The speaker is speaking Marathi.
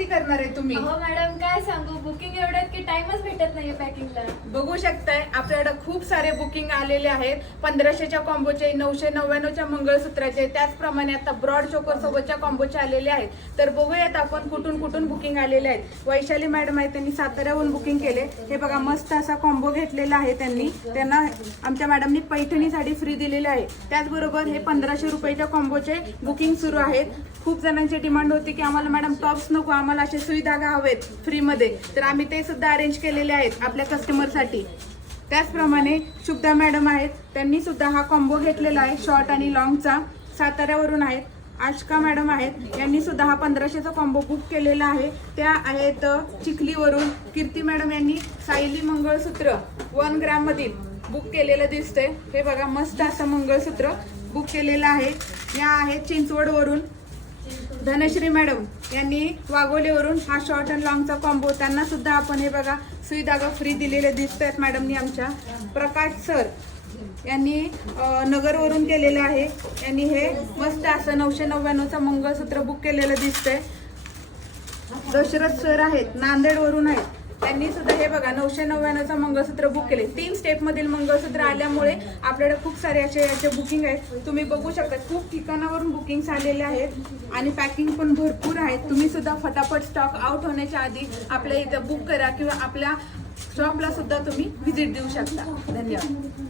कधी करणार आहे तुम्ही? हो मॅडम, काय सांगू, बुकिंग एवढं की टाइमच भेटत नाहीये पॅकिंगला. बघू शकताय आपल्याकडे खूप सारे बुकिंग आलेले आहेत. 1500च्या कॉम्बोचे, 999च्या मंगळसूत्राचे, त्याचप्रमाणे आता ब्रॉड चोकर सोबतच्या कॉम्बोचे आलेले आहेत. तर बघूयात आपण कुठून कुठून बुकिंग आलेले आहेत. वैशाली मॅडम आहे, त्यांनी साताऱ्याहून बुकिंग केले. हे बघा मस्त असा कॉम्बो घेतलेला आहे त्यांनी. त्यांना आमच्या मॅडमनी पैठणी साडी फ्री दिलेली आहे. त्याचबरोबर हे 1500 रुपयाच्या कॉम्बोचे बुकिंग सुरू आहेत. खूप जणांची डिमांड होती की आम्हाला मॅडम टॉप्स नको, आम्हाला असे सुई धागा हवेत फ्रीमध्ये, तर आम्ही ते सुद्धा अरेंज केलेले आहेत आपल्या कस्टमरसाठी. त्याचप्रमाणे शुभदा मॅडम आहेत, त्यांनी सुद्धा हा कॉम्बो घेतलेला आहे शॉर्ट आणि लॉंगचा. साताऱ्यावरून आहेत. आशका मॅडम आहेत, यांनी सुद्धा हा 1500चा कॉम्बो बुक केलेला आहे. त्या आहेत चिखलीवरून. कीर्ती मॅडम यांनी सायली मंगळसूत्र 1 ग्रॅम मधील बुक केलेलं दिसतंय. हे बघा मस्त असं मंगळसूत्र बुक केलेलं आहे. या आहेत चिंचवडवरून. धनश्री मॅडम यांनी वाघोलीवरून हा शॉर्ट अँड लॉंगचा कॉम्बो, त्यांना सुद्धा आपण हे बघा सुई धागा फ्री दिलेले दिसत आहेत मॅडमनी आमच्या. प्रकाश सर यांनी नगरवरून केलेलं आहे. यांनी हे मस्त असं 999चं मंगळसूत्र बुक केलेलं दिसतंय. दशरथ सर आहेत, नांदेडवरून आहेत, त्यांनी सुद्धा हे बघा 999चं मंगळसूत्र बुक केले. 3 स्टेप मधील मंगळसूत्र आल्यामुळे आपल्याकडे खूप सारे असे बुकिंग आहेत. तुम्ही बघू शकता खूप ठिकाणावरून बुकिंग्स आलेले आहेत आणि पॅकिंग पण भरपूर आहेत. तुम्ही सुद्धा फटाफट स्टॉक आउट होण्याच्या आधी आपल्या इथं बुक करा किंवा आपल्या शॉपला सुद्धा तुम्ही व्हिजिट देऊ शकता. धन्यवाद.